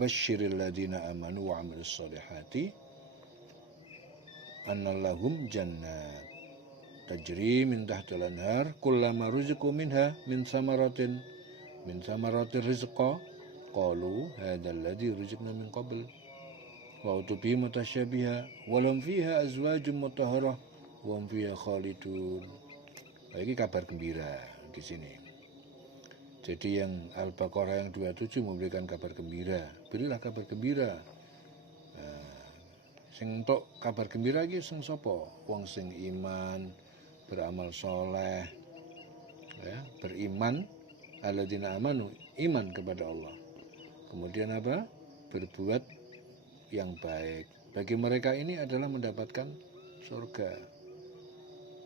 basyiril ladzina amanu wa 'amilus sholihati annallahum jannat tajri min tahtil anhar kullama ruziqu minha min samaratin rizqa qalu hadzal ladzi ruziqna min qabl wa utubi mutasyabiha wa lam fiha azwajun mutahharah wa hum fiha khalidun. Ini kabar gembira di sini. Jadi yang Al-Baqarah yang 27 memberikan kabar gembira. Berilah kabar gembira. Sing entuk kabar gembira iki sing sapa? Wong sing iman, beramal soleh, ya, beriman, alladzina amanu, iman kepada Allah. Kemudian apa? Berbuat yang baik. Bagi mereka ini adalah mendapatkan surga.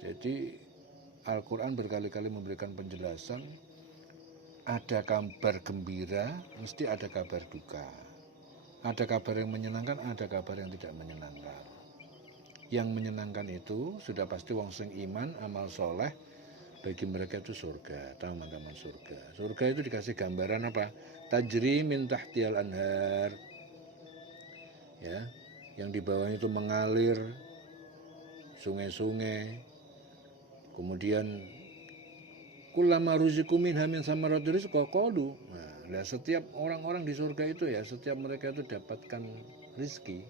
Jadi Al-Quran berkali-kali memberikan penjelasan, ada kabar gembira, mesti ada kabar duka. Ada kabar yang menyenangkan, ada kabar yang tidak menyenangkan. Yang menyenangkan itu sudah pasti wong sing iman, amal soleh, bagi mereka itu surga, taman-taman surga. Surga itu dikasih gambaran apa? Tajri min tahtiyal anhar. Ya, yang di bawahnya itu mengalir sungai-sungai. Kemudian kullama ruziqu minha min samarati rizqa qalu. Nah, setiap orang-orang di surga itu ya, setiap mereka itu dapatkan rizki.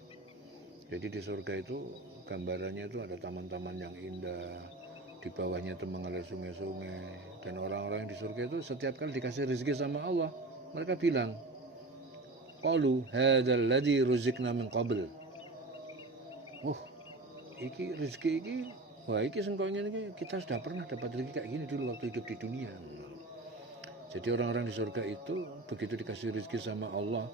Jadi di surga itu gambarannya itu ada taman-taman yang indah, di bawahnya itu mengalir sungai-sungai, dan orang-orang yang di surga itu setiap kali dikasih rizki sama Allah, mereka bilang, qalu hadzal ladzi ruziqna min qabl. Iki rizki iki, wah iki sengkongnya ini kita sudah pernah dapat rizki kayak gini dulu waktu hidup di dunia. Jadi orang-orang di surga itu begitu dikasih rizki sama Allah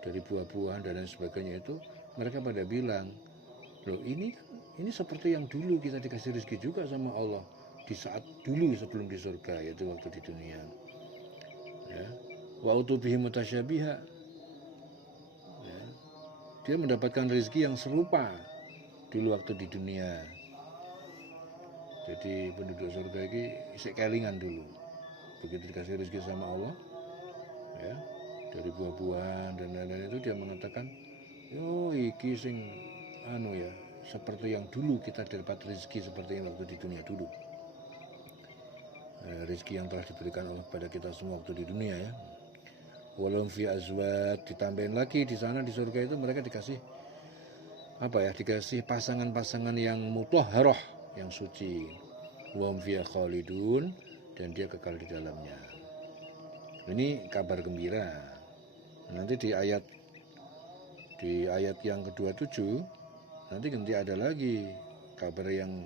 dari buah-buahan dan lain sebagainya itu, mereka pada bilang, loh ini seperti yang dulu kita dikasih rizki juga sama Allah di saat dulu sebelum di surga, yaitu waktu di dunia. Ya. Wa utubihi mutasyabiha. Ya. Dia mendapatkan rizki yang serupa dulu waktu di dunia. Jadi penduduk surga ini isik kelingan dulu. Begitu dikasih rezeki sama Allah, ya, dari buah-buahan dan lain-lain itu, dia mengatakan, yo iki sing ya, seperti yang dulu kita dapat rezeki seperti yang waktu di dunia dulu. Rezeki yang telah diberikan Allah kepada kita semua waktu di dunia, ya. Walau fi azwat, ditambahin lagi di sana di surga itu mereka dikasih apa ya? Dikasih pasangan-pasangan yang mutahharah, yang suci. Wa hum fiha khalidun, dan dia kekal di dalamnya. Ini kabar gembira. Nanti di ayat yang ke-27 nanti ada lagi kabar yang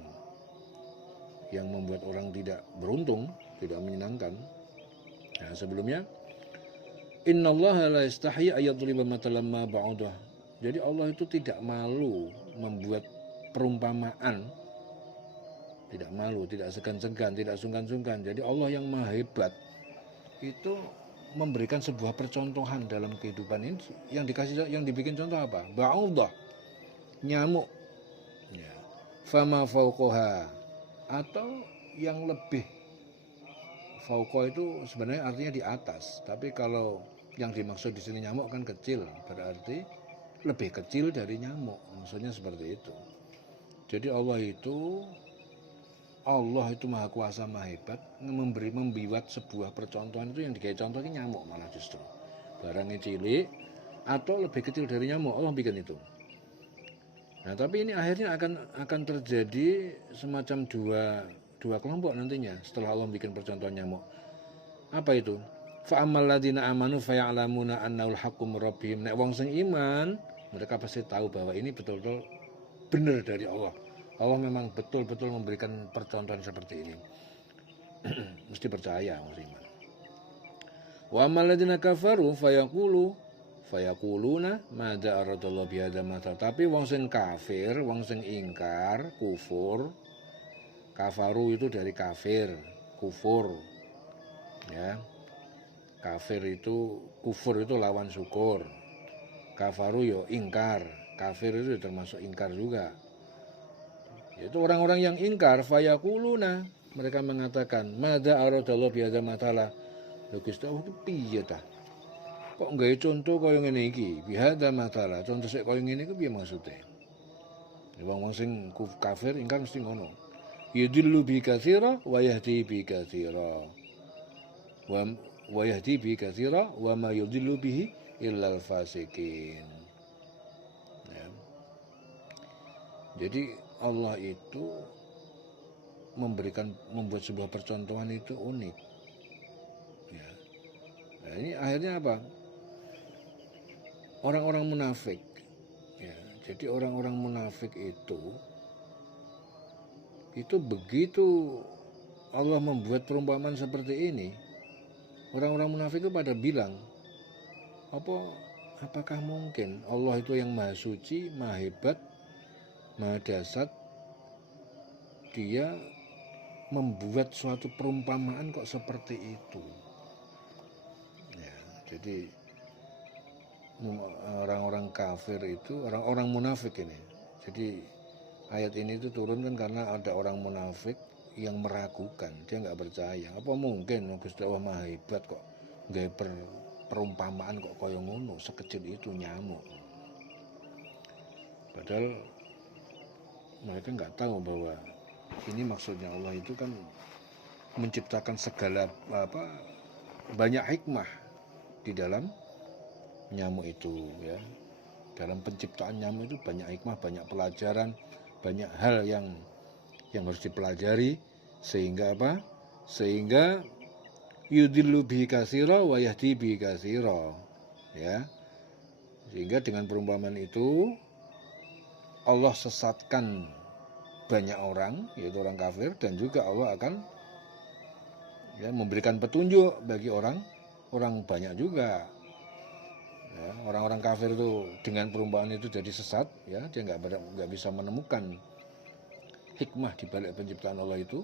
membuat orang tidak beruntung, tidak menyenangkan. Nah, sebelumnya innallaha la yastahi ayadriba matalan ma ba'udah. Jadi Allah itu tidak malu membuat perumpamaan, tidak malu, tidak segan-segan, tidak sungkan-sungkan. Jadi Allah yang maha hebat itu memberikan sebuah percontohan dalam kehidupan ini. Yang dibikin contoh apa? Ba'udah, nyamuk. Ya. Fama fauqoha, atau yang lebih. Fauqoh itu sebenarnya artinya di atas. Tapi kalau yang dimaksud di sini nyamuk kan kecil, berarti lebih kecil dari nyamuk. Maksudnya seperti itu. Jadi Allah itu maha kuasa, maha hebat, membuat sebuah percontohan itu yang dikai contohnya nyamuk malah justru. Barangnya cilik atau lebih kecil dari nyamuk, Allah bikin itu. Nah, tapi ini akhirnya akan terjadi semacam dua kelompok nantinya setelah Allah bikin percontohan nyamuk. Apa itu? Fa ammal ladzina amanu fa ya'lamuna annahu al-haqqu min rabbihim. Nek wong sing iman, mereka pasti tahu bahwa ini betul-betul benar dari Allah. Allah memang betul-betul memberikan percontohan seperti ini. Mesti percaya orang iman. Wa ammal ladzina kafaru fayaquluna madza aradallahu bihadza matsal. Tapi wong sing kafir, wong sing ingkar, kufur. Kafaru itu dari kafir, kufur. Ya. Kafir itu, kufur itu lawan syukur. Kafaru yo ingkar. Kafir itu termasuk ingkar juga. Yaitu orang-orang yang ingkar, fayaquluna, mereka mengatakan, madza aradallahu bihadza matsala. Lho Gusti Allah piye ta? Kok nggawe contoh kaya ngene iki? Bihadza matala. Contoh sik kaya ngene iku piye maksude? Wong sing kafir ingkar mesti ngono. Yudillu bi katsira wa yahdi bi katsira. Wa yahdi bi katsira wa ma yudillu bihi illal fasikin. Ya. Jadi Allah itu membuat sebuah percontohan itu unik. Ya. Nah, ini akhirnya apa? Orang-orang munafik. Ya, jadi orang-orang munafik itu begitu Allah membuat perumpamaan seperti ini, orang-orang munafik itu pada bilang, apakah mungkin Allah itu yang maha suci, maha hebat, maha dasar, dia membuat suatu perumpamaan kok seperti itu? Ya, jadi orang-orang kafir itu, orang-orang munafik ini. Jadi ayat ini itu turun kan karena ada orang munafik yang meragukan, dia nggak percaya. Apa mungkin Gusti Allah maha hebat kok nggak perumpamaan kok kaya ngono, sekecil itu nyamuk. Padahal mereka nggak tahu bahwa ini maksudnya Allah itu kan menciptakan segala banyak hikmah di dalam nyamuk itu, ya. Dalam penciptaan nyamuk itu banyak hikmah, banyak pelajaran, banyak hal yang harus dipelajari, sehingga apa? Sehingga yudillu bihi katsira wa yahdi bihi katsira, ya. Sehingga dengan perumpamaan itu Allah sesatkan banyak orang, yaitu orang kafir, dan juga Allah akan memberikan petunjuk bagi orang banyak juga. Ya, orang-orang kafir itu dengan perumpamaan itu jadi sesat, ya, dia nggak bisa menemukan hikmah di balik penciptaan Allah itu.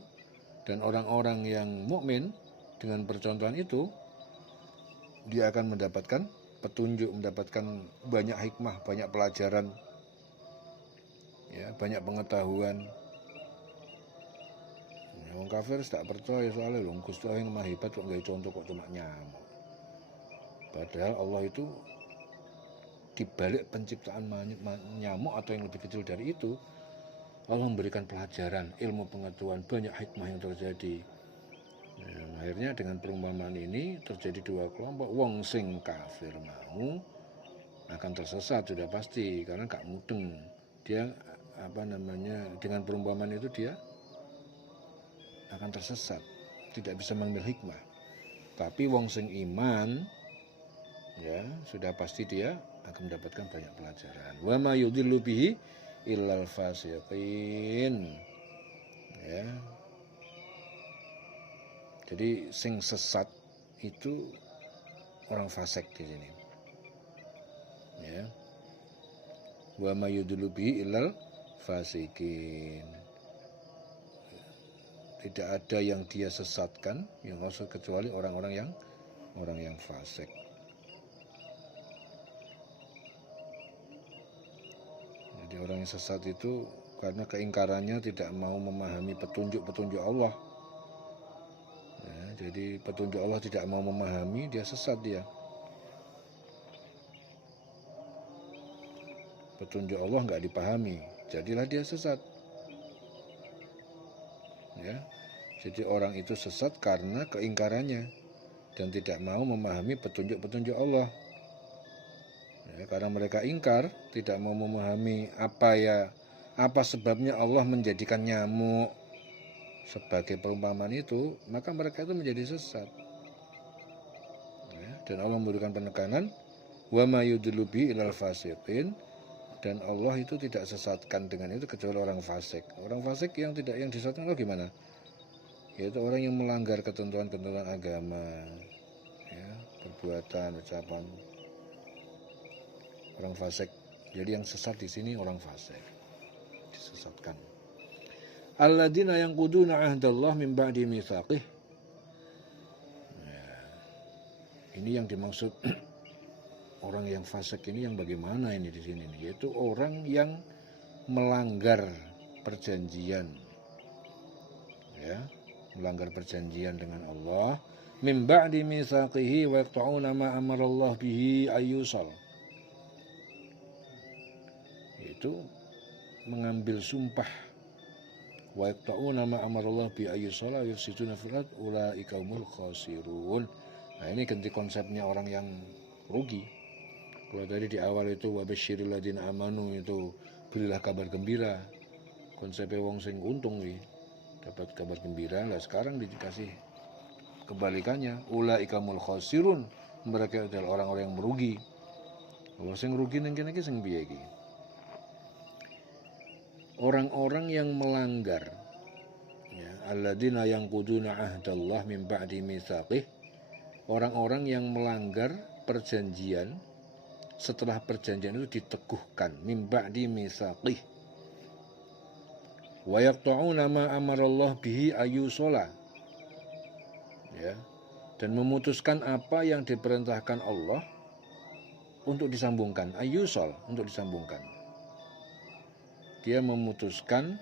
Dan orang-orang yang mukmin dengan percontohan itu, dia akan mendapatkan petunjuk, mendapatkan banyak hikmah, banyak pelajaran, ya, banyak pengetahuan. Orang kafir tak percaya soalnya Gusti Allah yang maha hebat kok nggak contoh kok cuma nyamuk. Padahal Allah itu di balik penciptaan nyamuk atau yang lebih kecil dari itu, Allah memberikan pelajaran, ilmu pengetahuan, banyak hikmah yang terjadi. Akhirnya dengan perumpamaan ini terjadi dua kelompok. Wong sing kafir mau akan tersesat sudah pasti, karena gak mudeng. Dia dengan perumpamaan itu dia akan tersesat, tidak bisa mengambil hikmah. Tapi wong sing iman, ya, sudah pasti dia akan mendapatkan banyak pelajaran. Wa ma yudillu bihi illal fasiqin. Ya. Jadi sing sesat itu orang fasik di sini. Ya. Wa ma yudillu bihi illal fasiqin. Tidak ada yang dia sesatkan yang maksud kecuali orang yang fasik. Jadi orang yang sesat itu karena keingkarannya tidak mau memahami petunjuk-petunjuk Allah. Ya, jadi petunjuk Allah tidak mau memahami, dia sesat dia. Petunjuk Allah nggak dipahami, jadilah dia sesat. Ya, jadi orang itu sesat karena keingkarannya dan tidak mau memahami petunjuk-petunjuk Allah. Ya, karena mereka ingkar, tidak mau memahami apa sebabnya Allah menjadikan nyamuk sebagai perumpamaan itu, maka mereka itu menjadi sesat. Ya, dan Allah memberikan penekanan, wa ma yudillu bihi illal fasiqin, dan Allah itu tidak sesatkan dengan itu kecuali orang fasik. Orang fasik yang disesatkan Allah gimana? Yaitu orang yang melanggar ketentuan-ketentuan agama, ya, perbuatan, ucapan. Orang fasik. Jadi yang sesat di sini orang fasik, disesatkan. Alladzina yanquduna ahdallah min ba'di mitsaqih. Ya, ini yang dimaksud orang yang fasik ini yang bagaimana ini di sini? Yaitu orang yang melanggar perjanjian, ya, melanggar perjanjian dengan Allah min ba'di mitsaqihi wa yaqta'una ma amarallahu bihi ayyusal. Itu mengambil sumpah. Wa yaqta'una ma amarallahu bihi ayyusal wa yufsiduna fil ard ulaika humul khasirun. Nah, ini ganti konsepnya orang yang rugi. Kalau tadi di awal itu wa basyiril ladzina amanu, itu berilah kabar gembira. Konsepnya wong sing untung nih, dapat kabar gembira. Lah sekarang dikasih kebalikannya, ulaikamul khasirun, mereka adalah orang-orang yang merugi. Kalau sing rugi ning kene iki sing piye iki? Orang-orang yang melanggar, ya, alladzina yanquduna ahdallah min ba'di mitsaqih, orang-orang yang melanggar perjanjian setelah perjanjian itu diteguhkan, min ba'di mitsaqih, wa yaqta'una ma amarallah bihi ayyusala, ya, dan memutuskan apa yang diperintahkan Allah untuk disambungkan, ayyusal, untuk disambungkan. Dia memutuskan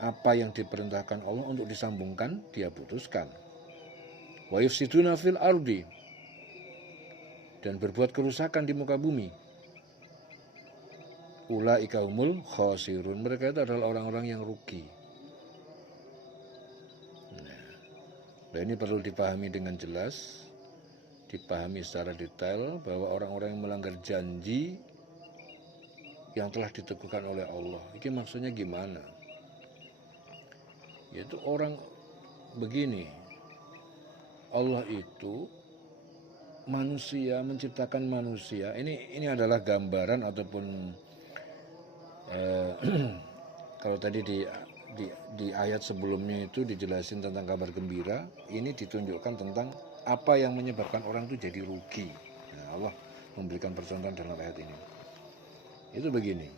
apa yang diperintahkan Allah untuk disambungkan, dia putuskan. Wa yufsiduna fil ardi, dan berbuat kerusakan di muka bumi. Ulaika humul khasirun, mereka itu adalah orang-orang yang rugi. Nah, ini perlu dipahami dengan jelas, dipahami secara detail bahwa orang-orang yang melanggar janji yang telah diteguhkan oleh Allah, ini maksudnya gimana? Yaitu orang begini, Allah itu manusia, menciptakan manusia. Ini adalah gambaran ataupun kalau tadi di ayat sebelumnya itu dijelasin tentang kabar gembira, ini ditunjukkan tentang apa yang menyebabkan orang itu jadi rugi. Nah, Allah memberikan percontohan dalam ayat ini. Itu begini,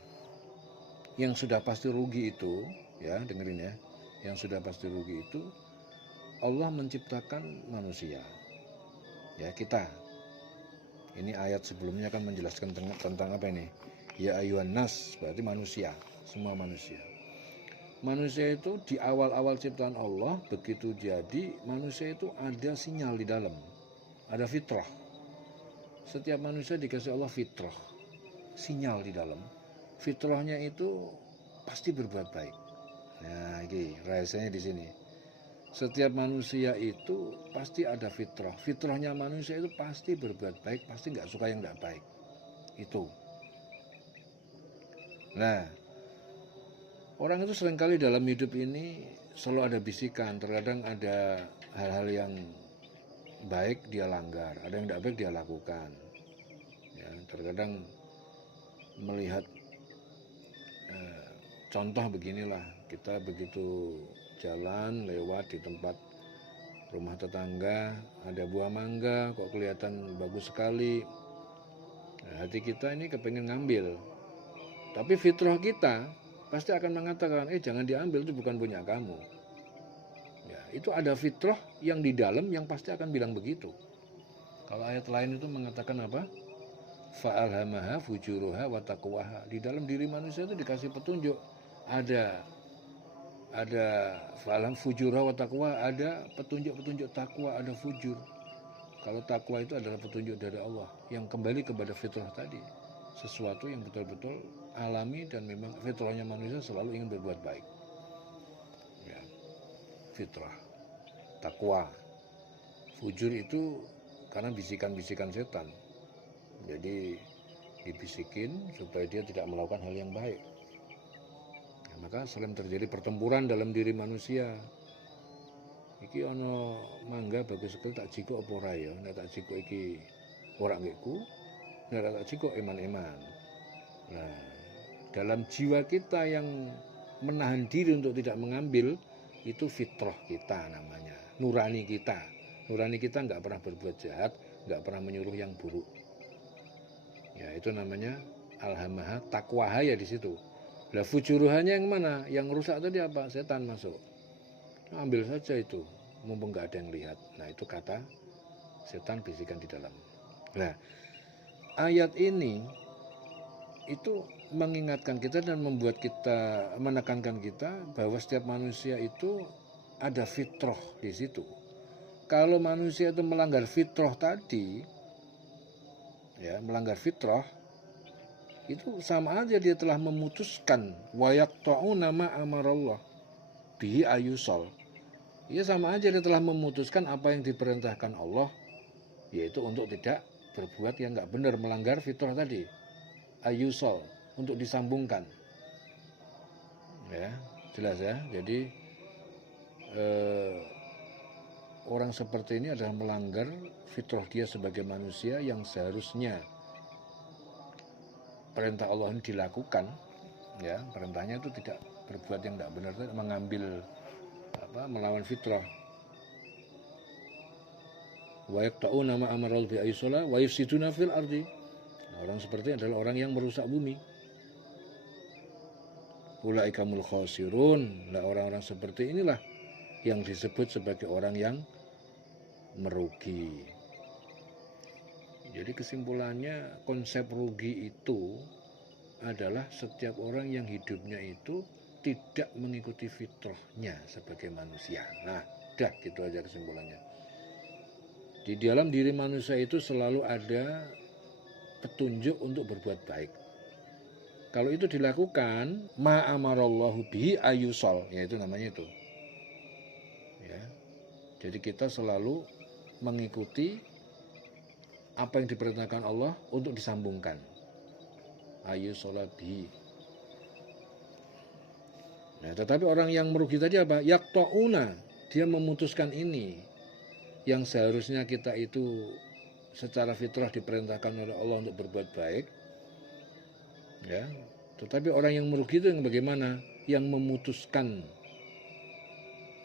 yang sudah pasti rugi itu, ya dengerin ya, yang sudah pasti rugi itu Allah menciptakan manusia, ya kita. Ini ayat sebelumnya kan menjelaskan tentang apa ini? Ya ayyuhan nas, berarti manusia, semua manusia. Manusia itu di awal-awal ciptaan Allah, begitu jadi manusia itu ada sinyal di dalam, ada fitrah. Setiap manusia dikasih Allah fitrah, sinyal di dalam. Fitrahnya itu pasti berbuat baik. Nah, ini rahasianya di sini. Setiap manusia itu pasti ada fitrah. Fitrahnya manusia itu pasti berbuat baik, pasti nggak suka yang nggak baik. Itu. Nah, orang itu seringkali dalam hidup ini selalu ada bisikan. Terkadang ada hal-hal yang baik dia langgar, ada yang tidak baik dia lakukan. Ya, terkadang melihat contoh beginilah, kita begitu jalan lewat di tempat rumah tetangga, ada buah mangga kok kelihatan bagus sekali. Nah, hati kita ini kepengen ngambil, tapi fitrah kita pasti akan mengatakan, jangan diambil, itu bukan punya kamu. Ya, itu ada fitrah yang di dalam yang pasti akan bilang begitu. Kalau ayat lain itu mengatakan apa? Fa'alhamaha fujuruha wa taqwaha. Di dalam diri manusia itu dikasih petunjuk. Ada fa'alham fujuruha wa taqwa, ada petunjuk-petunjuk takwa, ada fujur. Kalau takwa itu adalah petunjuk dari Allah yang kembali kepada fitrah tadi. Sesuatu yang betul-betul alami dan memang fitrahnya manusia selalu ingin berbuat baik. Ya, fitrah. Takwa. Fujur itu karena bisikan-bisikan setan. Jadi dibisikin supaya dia tidak melakukan hal yang baik. Ya, maka sering terjadi pertempuran dalam diri manusia. Iki ono mangga bagus sekali, tak jiko apa ora ya? Nek tak jiko iki ora ngekku, nek tak jiko eman-eman. Nah, dalam jiwa kita yang menahan diri untuk tidak mengambil, itu fitrah kita namanya, nurani kita. Nurani kita nggak pernah berbuat jahat, nggak pernah menyuruh yang buruk. Ya, itu namanya alhamaha takwaha, ya di situ. Lah fujuruhannya yang mana? Yang rusak tadi apa? Setan masuk. Nah, ambil saja itu, mumpung nggak ada yang lihat. Nah, itu kata setan bisikan di dalam. Nah, ayat ini itu mengingatkan kita dan membuat kita, menekankan kita bahwa setiap manusia itu ada fitrah di situ. kalau manusia itu melanggar fitrah tadi, ya, melanggar fitrah, itu sama aja dia telah memutuskan wa yaqta'una ma amarallah bihi ayusol. Ya sama aja dia telah memutuskan apa yang diperintahkan Allah, yaitu untuk tidak berbuat yang nggak benar, melanggar fitrah tadi, ayusol, untuk disambungkan. Ya, jelas ya. Jadi orang seperti ini adalah melanggar fitrah dia sebagai manusia yang seharusnya perintah Allah ini dilakukan, ya, perintahnya itu tidak berbuat yang tidak benar, mengambil melawan fitrah. Wa yaqta'una ma amara bi ayusala wa yufsiduna fil ardi. Orang seperti ini adalah orang yang merusak bumi. Ulaikamul khasirun. Nah, orang-orang seperti inilah yang disebut sebagai orang yang merugi. Jadi kesimpulannya, konsep rugi itu adalah setiap orang yang hidupnya itu tidak mengikuti fitrahnya sebagai manusia. Nah, dah gitu aja kesimpulannya. Di dalam diri manusia itu selalu ada petunjuk untuk berbuat baik. Kalau itu dilakukan, ma'amarallahu bihi ayusol, yaitu namanya itu. Ya. Jadi kita selalu mengikuti apa yang diperintahkan Allah untuk disambungkan. Ayusola bihi. Nah, tetapi orang yang merugi tadi apa? Yaqta'una, dia memutuskan ini. Yang seharusnya kita itu secara fitrah diperintahkan oleh Allah untuk berbuat baik. Ya, tetapi orang yang merugi itu yang bagaimana? Yang memutuskan,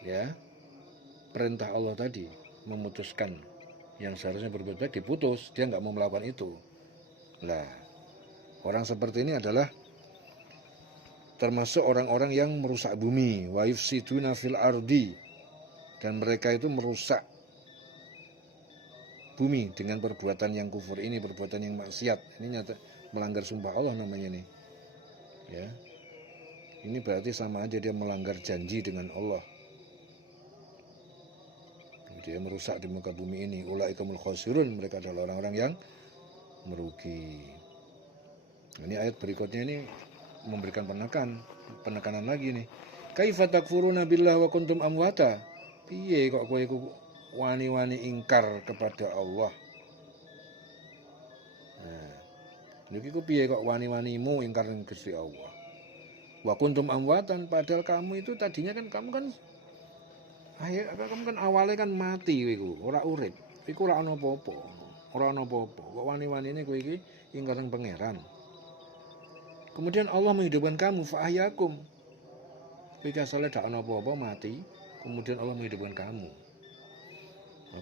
ya, perintah Allah tadi, memutuskan yang seharusnya berbuat baik diputus, dia nggak mau melakukan itu. Nah, orang seperti ini adalah termasuk orang-orang yang merusak bumi, wa yufsiduna fil ardi, dan mereka itu merusak bumi dengan perbuatan yang kufur ini, perbuatan yang maksiat. Ini nyata melanggar sumpah Allah namanya nih. Ya. Ini berarti sama aja dia melanggar janji dengan Allah. Dia merusak di muka bumi ini. Ulaikumul khasirun, mereka adalah orang-orang yang merugi. Ini ayat berikutnya ini memberikan penekanan lagi nih. Kaifa takfuruna billahi wa kuntum amwata? Piye kok kowe iku wani-wani ingkar kepada Allah? Nah, niki ku piye kok wani-wanimu ingkar ning Gusti Allah? Wa kuntum amwatan, padahal kamu itu tadinya kan kamu kan awalnya kan mati kowe, ora urip. Iku ora ana apa-apa. Ora ana apa-apa. Kok wani-wanine kowe iki ingkar ning pangeran. Kemudian Allah menghidupkan kamu, fa'ahyakum. Kowe asale dak ana apa-apa mati, kemudian Allah menghidupkan kamu.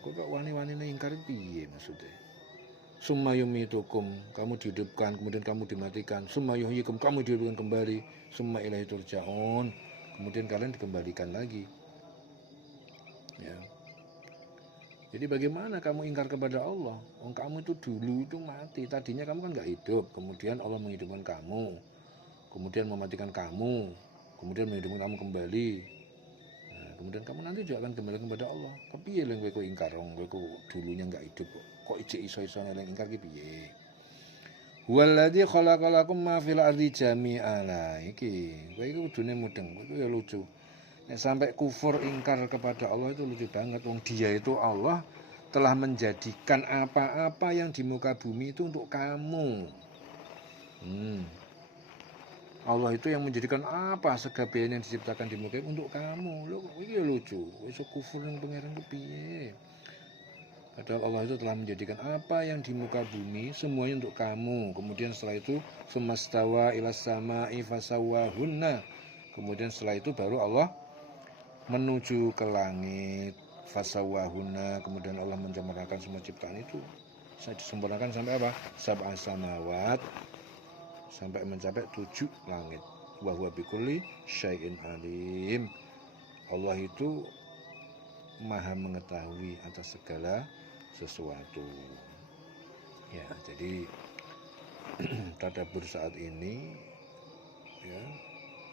Aku kok wani-wanine ingkar piye maksudnya? Summa yumitukum, kamu dihidupkan, kemudian kamu dimatikan. Summa yuhyikum, kamu dihidupkan kembali. Summa ilaihi turja'un, kemudian kalian dikembalikan lagi. Ya. Jadi bagaimana kamu ingkar kepada Allah? Kamu itu dulu itu mati, tadinya kamu kan nggak hidup, kemudian Allah menghidupkan kamu, kemudian mematikan kamu, kemudian menghidupkan kamu kembali. Nah, kemudian kamu nanti juga akan kembali kepada Allah. Tapi ya yang kowe ingkar, kowe dulunya nggak hidup kok ijek iso-iso yang ingkar ki piye? Huwallazi khalaqalakum ma fil ardi jami'an. Iki kowe iku kudune mudeng, kowe ya lucu. Sampai kufur ingkar kepada Allah itu lucu banget. Wong dia itu Allah telah menjadikan apa-apa yang di muka bumi itu untuk kamu. Allah itu yang menjadikan apa segabian yang diciptakan di muka untuk kamu. Loh, ini lucu. Iso kufur yang pangeran kepiye? Padahal Allah itu telah menjadikan apa yang di muka bumi semuanya untuk kamu. Kemudian setelah itu semastawa ilas sama'i fasawwahunna. Kemudian setelah itu baru Allah menuju ke langit, fasawwahunna, kemudian Allah menyempurnakan semua ciptaan itu. Saya disempurnakan sampai apa? Sab'a samawat, sampai mencapai 7 langit. Wa huwa bikulli syai'in alim. Allah itu maha mengetahui atas segala sesuatu. Ya, jadi tadabbur saat ini ya,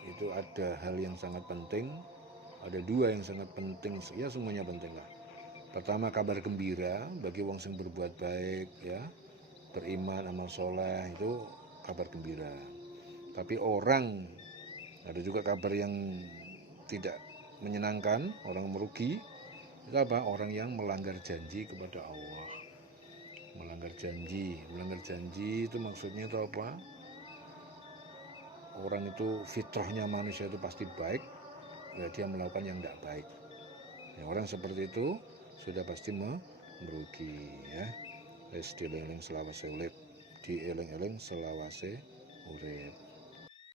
itu ada hal yang sangat penting. Ada dua yang sangat penting, ya semuanya penting lah. Pertama, kabar gembira bagi wong sing berbuat baik, ya, beriman, amal soleh, itu kabar gembira. Tapi orang, ada juga kabar yang tidak menyenangkan, orang merugi. Itu apa? Orang yang melanggar janji kepada Allah. Melanggar janji itu maksudnya itu apa? Orang itu fitrahnya manusia itu pasti baik, ya dia melakukan yang tidak baik. Ya, orang seperti itu sudah pasti merugi, ya. Wis dieling-eling selawase urip, dieling-eling selawase urip.